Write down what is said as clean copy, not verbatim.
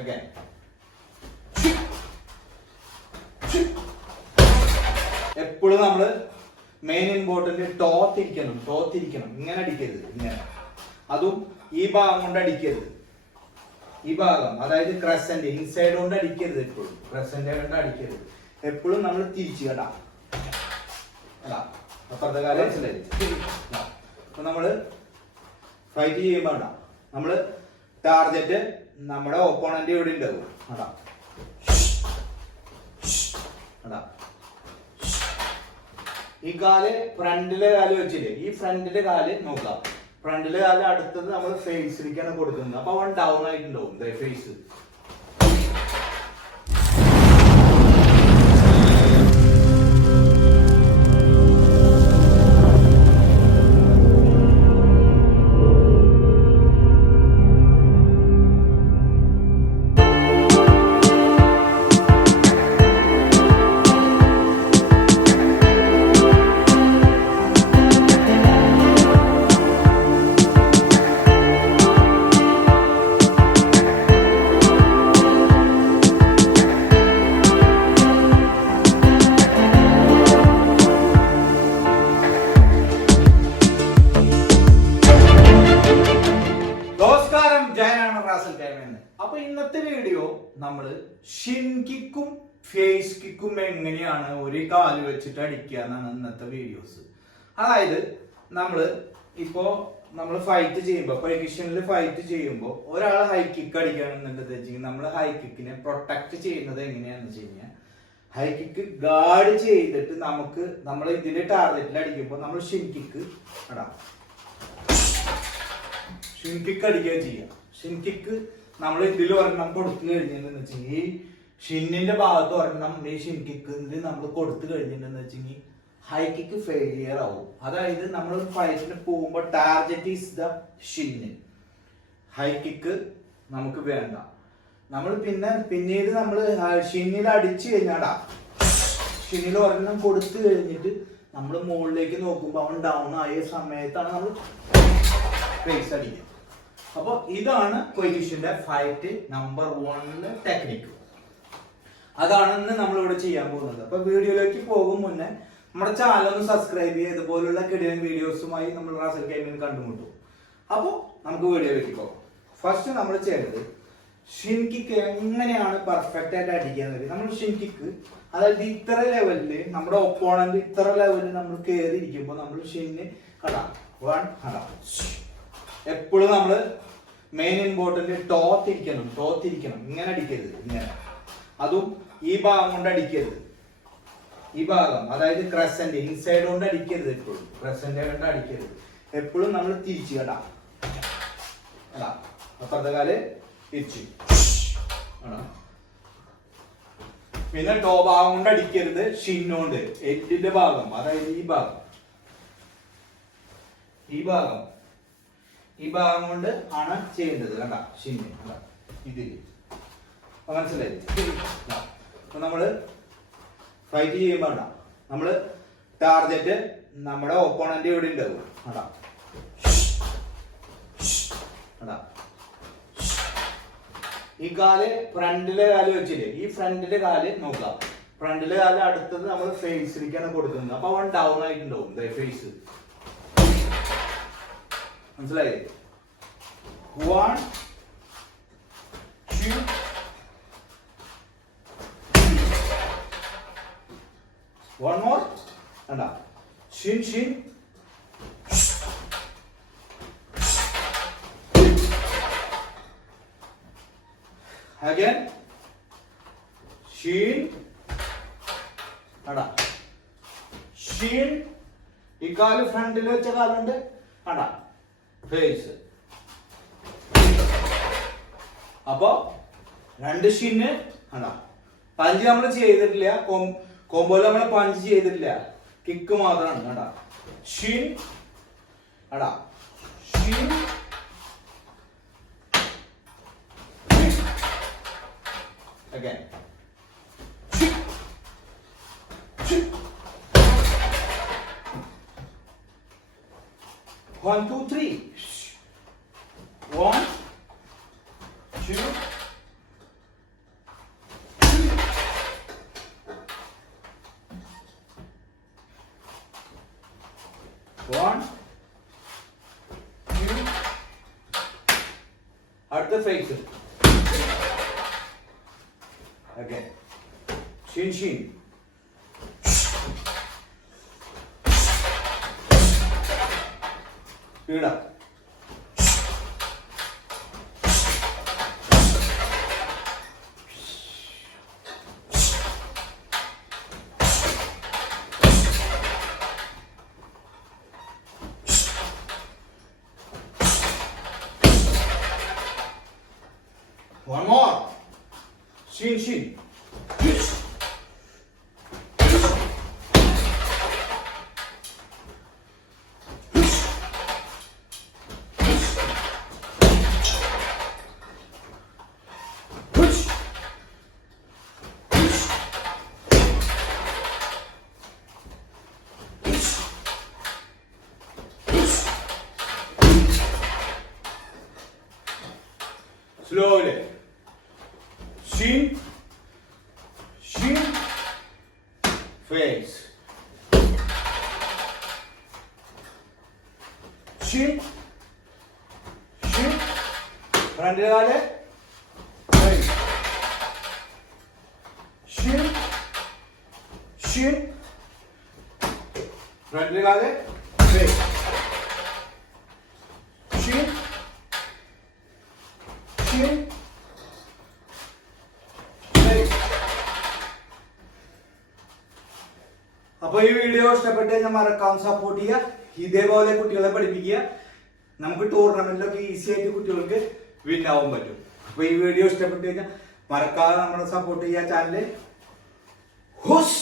again. എപ്പോഴും നമ്മള് main important ടോത്തിരിക്കണം ഇങ്ങനെ അടിക്കരുത്, ഇങ്ങനെ. അതും ഈ ഭാഗം കൊണ്ട് അടിക്കരുത്, ഈ ഭാഗം, അതായത് ക്രസന്റ് ഇൻസൈഡ് കൊണ്ട് അടിക്കരുത്. എപ്പോഴും ക്രസന്റ് കൊണ്ട് അടിക്കരുത്. എപ്പോഴും നമ്മൾ തിരിച്ചു കേട്ടാ. അപ്പുറത്തെ കാലം മനസ്സിലായി. അപ്പൊ നമ്മള് ഫൈറ്റ് ചെയ്യുമ്പോ നമ്മള് ടാർഗറ്റ് നമ്മുടെ ഓപ്പോണന്റ് ഇവിടെ ഉണ്ടാവും. ഈ കാല് ഫ്രണ്ടിലെ കാല് വെച്ചില്ലേ, ഈ ഫ്രണ്ടിലെ കാല് നോക്കാം. ഫ്രണ്ടിലെ കാല് അടുത്തത് നമ്മൾ ഫേസിലേക്കാണ് കൊടുക്കുന്നത്. അപ്പൊ അവൻ ഡൗൺ ആയിട്ടുണ്ടാവും ഫേസ്. അപ്പൊ ഇന്നത്തെ വീഡിയോ നമ്മള് ഷിൻ കിക്കും ഫേസ് കിക്കും എങ്ങനെയാണ് ഒരു കാല് വെച്ചിട്ട് അടിക്കുക എന്നാണ് ഇന്നത്തെ വീഡിയോസ്. അതായത് നമ്മൾ ഫൈറ്റ് ചെയ്യുമ്പോൾ പൊസിഷനിൽ ഫൈറ്റ് ചെയ്യുമ്പോൾ ഒരാൾ ഹൈ കിക്ക് അടിക്കുകയാണെന്നുണ്ടെങ്കിൽ നമ്മൾ ഹൈ കിക്കിനെ പ്രൊട്ടക്ട് ചെയ്യുന്നത് എങ്ങനെയാണെന്ന് വെച്ച് കഴിഞ്ഞാൽ ഹൈ കിക്ക് ഗാർഡ് ചെയ്തിട്ട് നമ്മൾ ഇതിന്റെ ടാർഗറ്റിൽ അടിക്കുമ്പോൾ നമ്മൾ ഷിൻ കിക്ക് അടിക്കുക ചെയ്യാം. ഷിൻ കിക്ക് നമ്മൾ ഇതിൽ ഒരെണ്ണം കൊടുത്തു കഴിഞ്ഞിട്ടുണ്ടെന്ന് വെച്ചെങ്കിൽ ഈ ഷിന്നിന്റെ ഭാഗത്ത് ഒരെണ്ണം ഈ ഷിൻ കിക്കിൽ നമ്മൾ കൊടുത്തു കഴിഞ്ഞിട്ടുണ്ടെന്ന് വെച്ചെങ്കിൽ ഹൈ കിക്ക് ഫെയിലിയർ ആവും. അതായത് നമ്മൾ ഫൈറ്റിന് പോകുമ്പോൾ target is the shin, high kick നമുക്ക് വേണ്ട. നമ്മൾ പിന്നീട് നമ്മൾ ഷിന്നിൽ അടിച്ചു കഴിഞ്ഞാടാ, ഷിന്നിൽ ഒരെണ്ണം കൊടുത്തു കഴിഞ്ഞിട്ട് നമ്മൾ മുകളിലേക്ക് നോക്കുമ്പോൾ അവൻ ഡൗൺ ആയ സമയത്താണ് നമ്മൾ ഫേസ് അടിക്കുക. അപ്പൊ ഇതാണ് കൊയ്ലിഷന്റെ ഫൈറ്റ് നമ്പർ 1 ടെക്നിക്ക്. അതാണ് നമ്മൾ ഇവിടെ ചെയ്യാൻ പോകുന്നത്. അപ്പൊ വീഡിയോയിലേക്ക് പോകും മുന്നേ നമ്മുടെ ചാനൽ ഒന്ന് സബ്സ്ക്രൈബ് ചെയ്യുക. ഇതുപോലുള്ള കിടിലൻ വീഡിയോസുമായി നമ്മൾ റാസൽ ഗെയിമിൽ കണ്ടുമുട്ടും. അപ്പോൾ നമുക്ക് വീഡിയോയിലേക്ക് പോകാം. ഫസ്റ്റ് നമ്മൾ ചെയ്യേണ്ടത് ഷിൻ കിക്ക് എങ്ങനെയാണ് പെർഫെക്റ്റ് ആയിട്ട് അടിക്കുന്നത്. നമ്മൾ ഷിൻ കിക്ക് അതായത് ഇത്ര ലെവലില് നമ്മുടെ ഒപ്പോണന്റ് ഇത്ര ലെവലിൽ നമ്മൾ കയറി ഇരിക്കുമ്പോൾ നമ്മൾ ഷിന്ന് എപ്പോഴും നമ്മള് മെയിൻ ഇമ്പോർട്ടന്റ് ടോത്തിരിക്കണം ഇങ്ങനെ അടിക്കരുത്, ഇങ്ങനെ. അതും ഈ ഭാഗം കൊണ്ട് അടിക്കരുത്, ഈ ഭാഗം, അതായത് ക്രസന്റ് ഇൻസൈഡ് കൊണ്ട് അടിക്കരുത്. എപ്പോഴും ക്രസന്റ് കൊണ്ട് അടിക്കരുത്. എപ്പോഴും നമ്മൾ തിരിച്ചു കേട്ടാ. അപ്പുറത്തെ കാല് തിരിച്ചു. പിന്നെ ടോ ഭാഗം കൊണ്ട് അടിക്കരുത്, ഷിന്നോണ്ട് എല്ലിന്റെ ഭാഗം, അതായത് ഈ ഭാഗം കൊണ്ട് ആണ് ചെയ്യേണ്ടത്. കണ്ട ഷിന്ന് ഇതില് മനസ്സിലായി. അപ്പൊ നമ്മള് ഫൈറ്റ് ചെയ്യുമ്പോ നമ്മള് ടാർഗറ്റ് നമ്മുടെ ഓപ്പോണന്റ് ഇവിടെ ഉണ്ടാവും. ഈ കാല് ഫ്രണ്ടിലെ കാല് വെച്ചില്ലേ, ഈ ഫ്രണ്ടിലെ കാല് നോക്കാം. ഫ്രണ്ടിലെ കാല് അടുത്തത് നമ്മൾ ഫേസിലേക്കാണ് കൊടുക്കുന്നത്. അപ്പൊ അവൻ ഡൗൺ ആയിട്ടുണ്ടാവും ഫേസ്. മനസ്സിലായി? 1 2 1 more. കണ്ടാ ഷിൻ again ഷിൻ. കണ്ടാ ഷിൻ. ഈ കാല് ഫ്രണ്ടിൽ വെച്ച കാലുണ്ട്. കണ്ടാ ഫേസ്. അപ്പൊ 2 ഷിന്ന്. കണ്ടാ പഞ്ച് നമ്മൾ ചെയ്തിട്ടില്ല, കോമ്പോയിൽ നമ്മൾ പഞ്ച് ചെയ്തിട്ടില്ല, കിക്ക് മാത്രമാണ്. കണ്ടാ ഷിൻ. കണ്ടാ ഷിൻ. again 1, 2, 3. 1, 2, 3. 1, 2. അടുത്ത face. Again. Shin shin. Speed up. One more. Shin shin. Slowly. Shin, shin, face. Shin, shin, front കാല്, face. Shin, shin, front കാല്, face. Shin, shin. അപ്പൊ ഈ വീഡിയോ ഇഷ്ടപ്പെട്ട് കഴിഞ്ഞാൽ മറക്കാം സപ്പോർട്ട് ചെയ്യുക. ഇതേപോലെ കുട്ടികളെ പഠിപ്പിക്കുക. നമുക്ക് ടൂർണമെന്റിലൊക്കെ ഈസി ആയിട്ട് കുട്ടികൾക്ക് വിൻ ആവാൻ പറ്റും. അപ്പൊ ഈ വീഡിയോ ഇഷ്ടപ്പെട്ട് കഴിഞ്ഞാൽ മറക്കാതെ നമ്മളെ സപ്പോർട്ട് ചെയ്യുക. Channel who's.